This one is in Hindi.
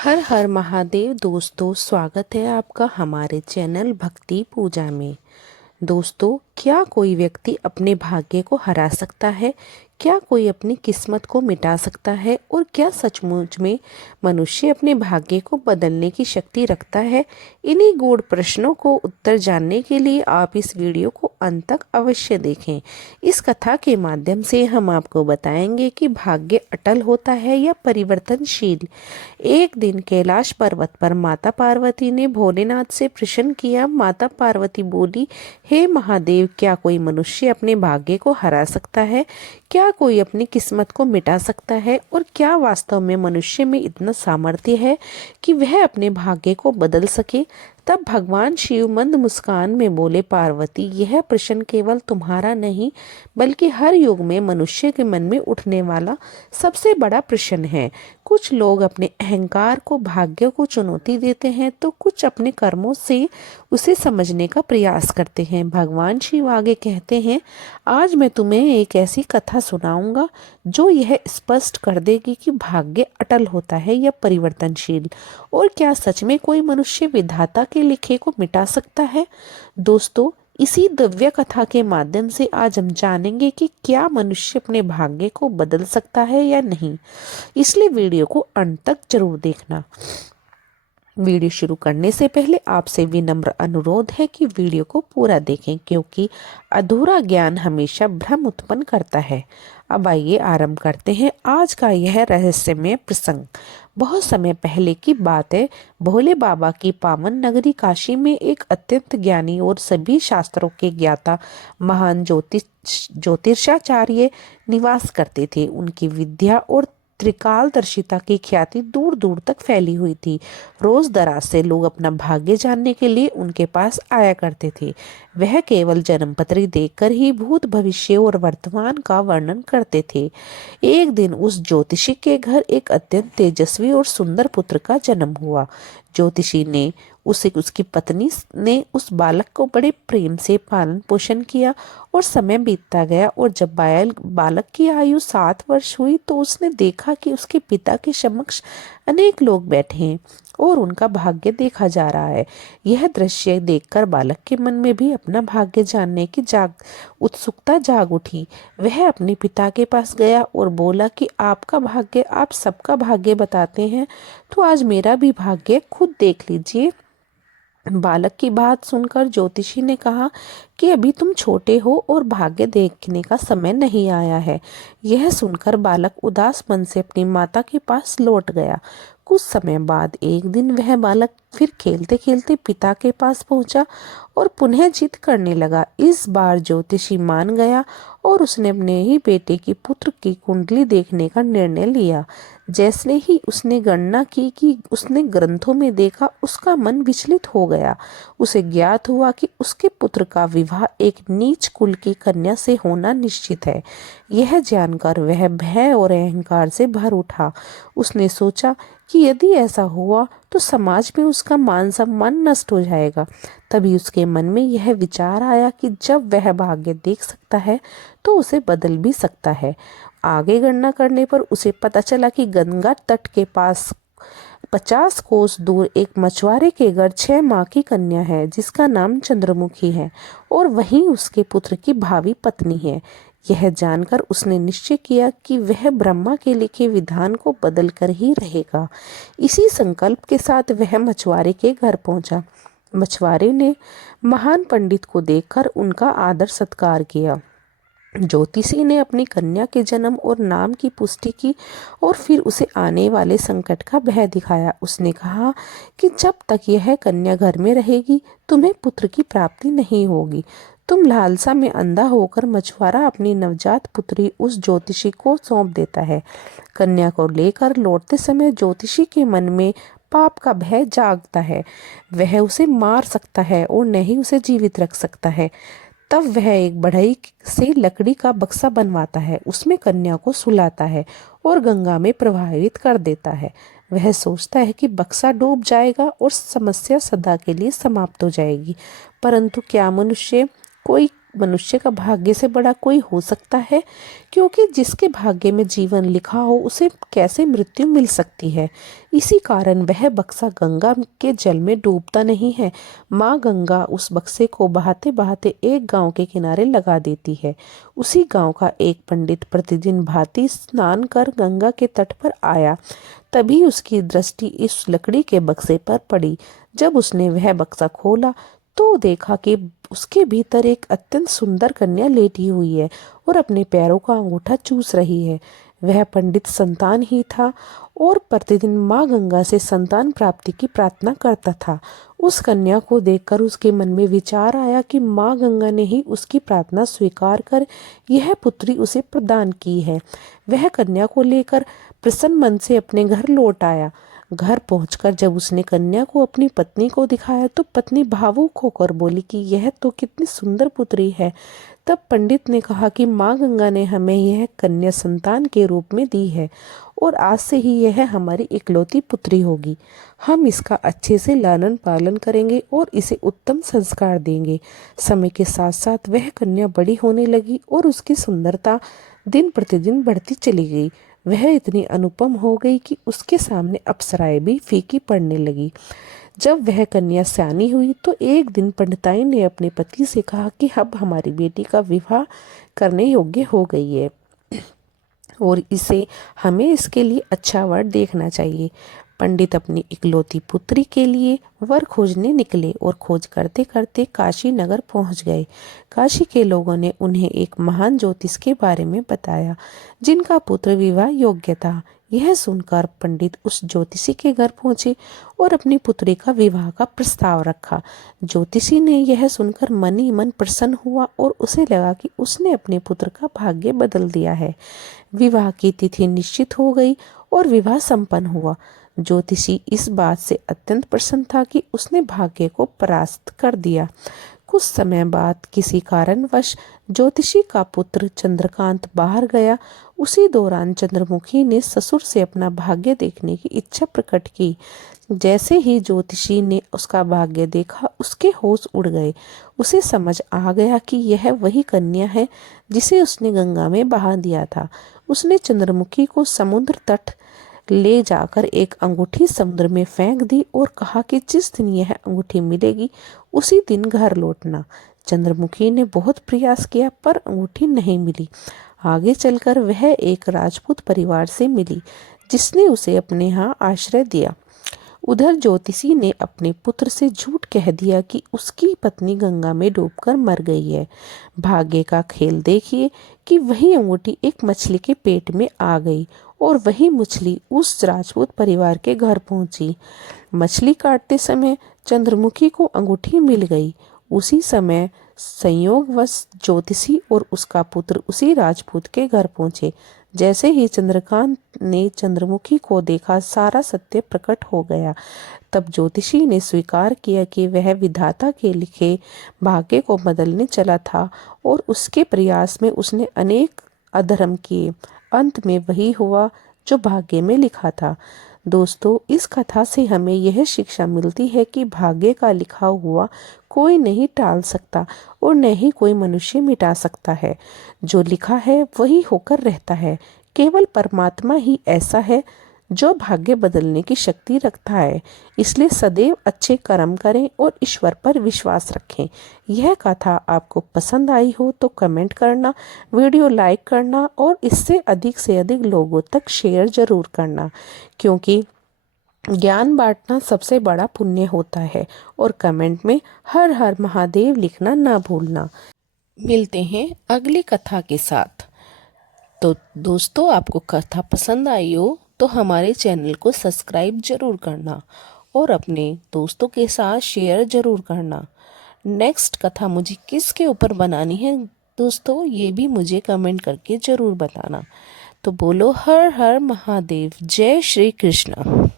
हर हर महादेव दोस्तों, स्वागत है आपका हमारे चैनल भक्ति पूजा में। दोस्तों, क्या कोई व्यक्ति अपने भाग्य को हरा सकता है? क्या कोई अपनी किस्मत को मिटा सकता है? और क्या सचमुच में मनुष्य अपने भाग्य को बदलने की शक्ति रखता है? इन्हीं गूढ़ प्रश्नों को उत्तर जानने के लिए आप इस वीडियो को अंत तक अवश्य देखें। इस कथा के माध्यम से हम आपको बताएंगे कि भाग्य अटल होता है या परिवर्तनशील। एक दिन कैलाश पर्वत पर माता पार्वती ने भोलेनाथ से प्रश्न किया। माता पार्वती बोली, हे महादेव, क्या कोई मनुष्य अपने भाग्य को हरा सकता है? क्या कोई अपनी किस्मत को मिटा सकता है? और क्या वास्तव में मनुष्य में इतना सामर्थ्य है कि वह अपने भाग्य को बदल सके? तब भगवान शिव मंद मुस्कान में बोले, पार्वती, यह प्रश्न केवल तुम्हारा नहीं बल्कि हर युग में मनुष्य के मन में उठने वाला सबसे बड़ा प्रश्न है। कुछ लोग अपने अहंकार को, भाग्य को चुनौती देते हैं, तो कुछ अपने कर्मों से उसे समझने का प्रयास करते हैं। भगवान शिव आगे कहते हैं, आज मैं तुम्हें एक ऐसी कथा सुनाऊंगा जो यह स्पष्ट कर देगी कि भाग्य अटल होता है या परिवर्तनशील, और क्या सच में कोई मनुष्य विधाता के लिखे को मिटा सकता है। दोस्तों, इसी दिव्य कथा के माध्यम से आज हम जानेंगे कि क्या मनुष्य अपने भाग्य को बदल सकता है या नहीं। इसलिए वीडियो को अंत तक जरूर देखना। वीडियो शुरू करने से पहले आपसे विनम्र अनुरोध है कि वीडियो को पूरा देखें, क्योंकि अधूरा ज्ञान हमेशा भ्रम उत्पन्न करता है। अब आइए आरंभ करते हैं आज का यह रहस्यमय प्रसंग। बहुत समय पहले की बात है। भोले बाबा की पावन नगरी काशी में एक अत्यंत ज्ञानी और सभी शास्त्रों के ज्ञाता महान ज्योतिषाचार्य निवास करते थे। उनकी विद्या और त्रिकालदर्शिता की ख्याति दूर दूर तक फैली हुई थी। रोज दराज से लोग अपना भाग्य जानने के लिए उनके पास आया करते थे। वह केवल जन्मपत्री देखकर ही भूत, भविष्य और वर्तमान का वर्णन करते थे। एक दिन उस ज्योतिषी के घर एक अत्यंत तेजस्वी और सुंदर पुत्र का जन्म हुआ। ज्योतिषी ने उसकी पत्नी ने उस बालक को बड़े प्रेम से पालन पोषण किया और समय बीतता गया। और जब बालक की आयु 7 वर्ष हुई तो उसने देखा कि उसके पिता के समक्ष अनेक लोग बैठे हैं और उनका भाग्य देखा जा रहा है। यह दृश्य देखकर बालक के मन में भी अपना भाग्य जानने की उत्सुकता जाग उठी। वह अपने पिता के पास गया और बोला कि आपका भाग्य आप सबका भाग्य बताते हैं, तो आज मेरा भी भाग्य खुद देख लीजिए। बालक की बात सुनकर ज्योतिषी ने कहा कि अभी तुम छोटे हो और भाग्य देखने का समय नहीं आया है। यह सुनकर बालक उदास मन से अपनी माता के पास लौट गया। कुछ समय बाद एक दिन वह बालक फिर खेलते खेलते पिता के पास पहुंचा और पुनः जिद करने लगा। इस बार ज्योतिषी मान गया और उसने अपने ही बेटे की पुत्र की कुंडली देखने का निर्णय लिया। जैसे ही उसने गणना की कि उसने ग्रंथों में देखा, उसका मन विचलित हो गया। उसे ज्ञात हुआ कि उसके पुत्र का विवाह एक नीच कुल की कन्या से होना निश्चित है। यह जानकर वह भय और अहंकार से भर उठा। उसने सोचा कि यदि ऐसा हुआ तो समाज में उसका मान सम्मान नष्ट हो जाएगा। तभी उसके मन में यह विचार आया कि जब वह भाग्य देख सकता है तो उसे बदल भी सकता है। आगे गणना करने पर उसे पता चला कि गंगा तट के पास 50 कोस दूर एक मछुआरे के घर 6 माह की कन्या है जिसका नाम चंद्रमुखी है, और वहीं उसके पुत्र की भावी पत्नी है। यह जानकर उसने निश्चय किया कि वह ब्रह्मा के लिखे विधान को बदल कर ही रहेगा। इसी संकल्प के साथ वह मछुआरे के घर पहुंचा। मछुआरे ने महान पंडित को देखकर उनका आदर सत्कार किया। ज्योतिषी ने अपनी कन्या के जन्म और नाम की पुष्टि की और फिर उसे आने वाले संकट का भय दिखाया। उसने कहा कि जब तक यह कन्या घर में रहेगी तुम्हें पुत्र की प्राप्ति नहीं होगी। तुम लालसा में अंधा होकर मछुआरा अपनी नवजात पुत्री उस ज्योतिषी को सौंप देता है। कन्या को लेकर लौटते समय ज्योतिषी के मन में पाप का भय जागता है। वह उसे मार सकता है और न ही उसे जीवित रख सकता है। तब वह एक बढ़ई से लकड़ी का बक्सा बनवाता है, उसमें कन्या को सुलाता है और गंगा में प्रवाहित कर देता है। वह सोचता है कि बक्सा डूब जाएगा और समस्या सदा के लिए समाप्त हो जाएगी। परंतु क्या मनुष्य कोई मनुष्य का भाग्य से बड़ा कोई हो सकता है? क्योंकि जिसके भाग्य में जीवन लिखा हो उसे कैसे मृत्यु मिल सकती है? इसी कारण वह बक्सा गंगा के जल में डूबता नहीं है। माँ गंगा उस बक्से को बहाते बहाते एक गांव के किनारे लगा देती है। उसी गांव का एक पंडित प्रतिदिन भांति स्नान कर गंगा के तट पर आया। तभी उसकी दृष्टि इस लकड़ी के बक्से पर पड़ी। जब उसने वह बक्सा खोला तो देखा कि उसके भीतर एक अत्यंत सुंदर कन्या लेटी हुई है और अपने पैरों का अंगूठा चूस रही है। वह पंडित संतान ही था और प्रतिदिन माँ गंगा से संतान प्राप्ति की प्रार्थना करता था। उस कन्या को देखकर उसके मन में विचार आया कि माँ गंगा ने ही उसकी प्रार्थना स्वीकार कर यह पुत्री उसे प्रदान की है। वह कन्या को लेकर प्रसन्न मन से अपने घर लौट आया। घर पहुंचकर जब उसने कन्या को अपनी पत्नी को दिखाया तो पत्नी भावुक होकर बोली कि यह तो कितनी सुंदर पुत्री है। तब पंडित ने कहा कि माँ गंगा ने हमें यह कन्या संतान के रूप में दी है और आज से ही यह हमारी इकलौती पुत्री होगी। हम इसका अच्छे से लालन पालन करेंगे और इसे उत्तम संस्कार देंगे। समय के साथ साथ वह कन्या बड़ी होने लगी और उसकी सुंदरता दिन प्रतिदिन बढ़ती चली गई। वह इतनी अनुपम हो गई कि उसके सामने अप्सराएं भी फीकी पड़ने लगी। जब वह कन्या सयानी हुई तो एक दिन पंडिताई ने अपने पति से कहा कि अब हमारी बेटी का विवाह करने योग्य हो गई है और इसे हमें इसके लिए अच्छा वर देखना चाहिए। पंडित अपनी इकलौती पुत्री के लिए वर खोजने निकले और खोज करते करते काशी नगर पहुंच गए। काशी के लोगों ने उन्हें एक महान ज्योतिष के बारे में बताया जिनका पुत्र विवाह योग्य था। यह सुनकर पंडित उस ज्योतिषी के घर पहुंचे और अपनी पुत्री का विवाह का प्रस्ताव रखा। ज्योतिषी ने यह सुनकर मन ही मन प्रसन्न हुआ और उसे लगा कि उसने अपने पुत्र का भाग्य बदल दिया है। विवाह की तिथि निश्चित हो गई और विवाह संपन्न हुआ। ज्योतिषी इस बात से अत्यंत प्रसन्न था कि उसने भाग्य को परास्त कर दिया। कुछ समय बाद किसी कारणवश ज्योतिषी का पुत्र चंद्रकांत बाहर गया। उसी दौरान चंद्रमुखी ने ससुर से अपना भाग्य देखने की इच्छा प्रकट की। जैसे ही ज्योतिषी ने उसका भाग्य देखा उसके होश उड़ गए। उसे समझ आ गया कि यह वही कन्या है जिसे उसने गंगा में बहा दिया था। उसने चंद्रमुखी को समुद्र तट ले जाकर एक अंगूठी समुद्र में फेंक दी और कहा कि जिस दिन यह अंगूठी मिलेगी उसी दिन घर लौटना। चंद्रमुखी ने बहुत प्रयास किया पर अंगूठी नहीं मिली। आगे चलकर वह एक राजपूत परिवार से मिली जिसने उसे अपने यहाँ आश्रय दिया। उधर ज्योतिषी ने अपने पुत्र से झूठ कह दिया कि उसकी पत्नी गंगा में डूबकर मर गई है। भाग्य का खेल देखिए कि वही अंगूठी एक मछली के पेट में आ गई और वही मछली उस राजपूत परिवार के घर पहुंची। मछली काटते समय चंद्रमुखी को अंगूठी मिल गई। उसी समय संयोगवश ज्योतिषी और उसका पुत्र उसी राजपूत के घर पहुंचे। जैसे ही चंद्रकांत ने चंद्रमुखी को देखा सारा सत्य प्रकट हो गया। तब ज्योतिषी ने स्वीकार किया कि वह विधाता के लिखे भाग्य को बदलने चला था और उसके प्रयास में उसने अनेक अधर्म किए। अंत में वही हुआ जो भाग्य में लिखा था। दोस्तों, इस कथा से हमें यह शिक्षा मिलती है कि भाग्य का लिखा हुआ कोई नहीं टाल सकता और न ही कोई मनुष्य मिटा सकता है। जो लिखा है वही होकर रहता है। केवल परमात्मा ही ऐसा है जो भाग्य बदलने की शक्ति रखता है। इसलिए सदैव अच्छे कर्म करें और ईश्वर पर विश्वास रखें। यह कथा आपको पसंद आई हो तो कमेंट करना, वीडियो लाइक करना और इससे अधिक से अधिक लोगों तक शेयर जरूर करना, क्योंकि ज्ञान बांटना सबसे बड़ा पुण्य होता है। और कमेंट में हर हर महादेव लिखना ना भूलना। मिलते हैं अगली कथा के साथ। तो दोस्तों, आपको कथा पसंद आई हो तो हमारे चैनल को सब्सक्राइब जरूर करना और अपने दोस्तों के साथ शेयर जरूर करना। नेक्स्ट कथा मुझे किसके ऊपर बनानी है दोस्तों, ये भी मुझे कमेंट करके जरूर बताना। तो बोलो हर हर महादेव, जय श्री कृष्ण।